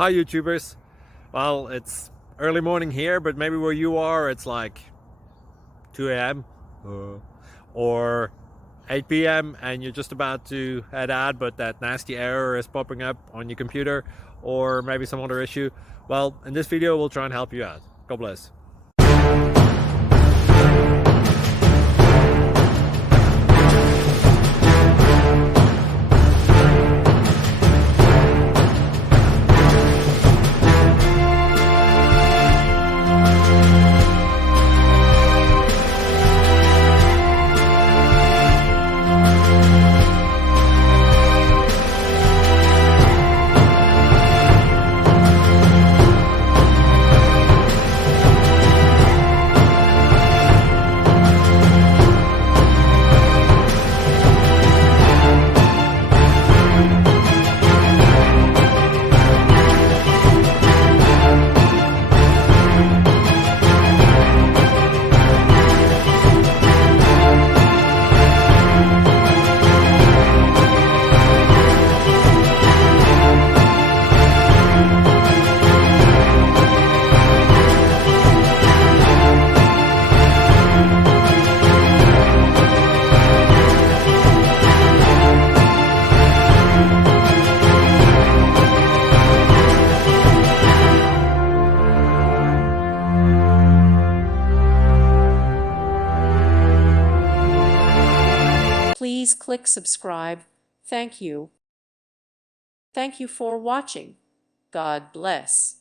Hi YouTubers. Well, it's early morning here, but maybe where you are it's like 2 a.m. or 8 p.m. and you're just about to head out, but that nasty error is popping up on your computer, or maybe some other issue. Well, in this video we'll try and help you out. God bless. Please click subscribe. Thank you. Thank you for watching. God bless.